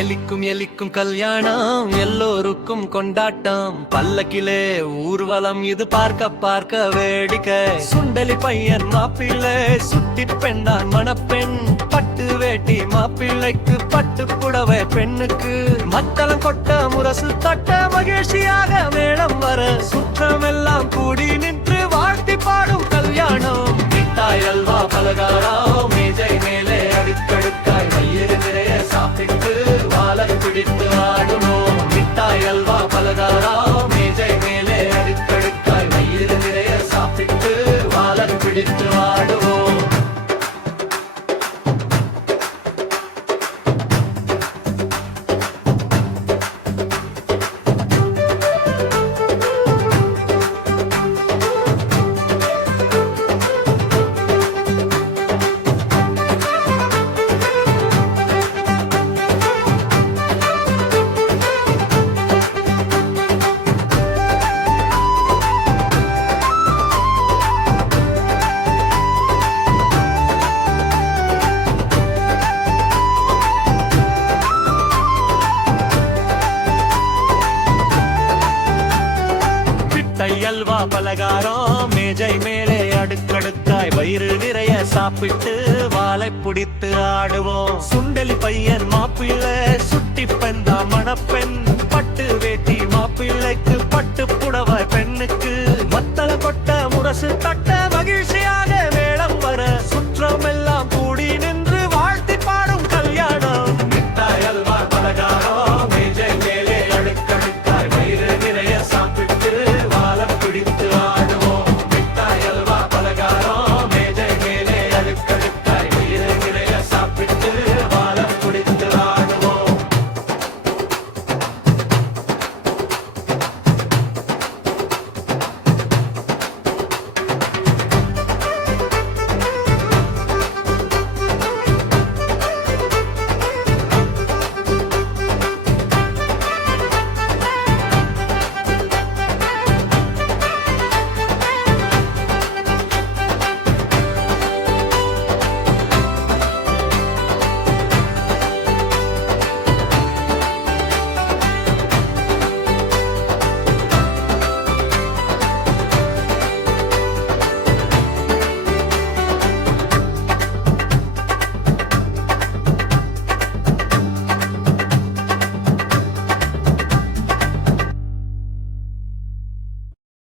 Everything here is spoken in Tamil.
எலிக்கும் எலிக்கும் கல்யாணம் எல்லோருக்கும் கொண்டாட்டம் பல்லக்கிலே ஊர்வலம் இது பார்க்க பார்க்க வேடிக்கை சுண்டலி பையன் மாப்பிள்ளை சுத்தி பெண்டான் மணப்பெண் பட்டு வேட்டி மாப்பிள்ளைக்கு பட்டு புடவை பெண்ணுக்கு மத்தளம் கொட்ட முரசு தட்ட மகிழ்ச்சியாக மேளம் வர சுற்றமெல்லாம் கூடி நின்று வாழ்த்தி பாடும் கல்யாணம் மிட்டாய் அல்வா பலகாரம் மேஜை மேலே அடுக்கடுக்காய் வயிறு நிறைய சாப்பிட்டு வாழை பிடித்து ஆடுவோம் மிட்டாய் அல்வா பலகாரம் மேஜை மேலே அடுக்கடுக்காய் வயிறு நிறைய சாப்பிட்டு வாழை பிடித்து ஆடுவோம் அல்வா பலகாரம் மேஜை மேலே அடுக்கடுக்காய் வயிறு நிறைய சாப்பிட்டு வாழை பிடித்து ஆடுவோம் சுண்டலி பையன் மாப்பிள்ளை சுட்டி பெண்டா மணப்பெண் பட்டு வேட்டி மாப்பிள்ளைக்கு பட்டு புடவை பெண்ணுக்கு மத்தள கொட்ட முரசு தட்ட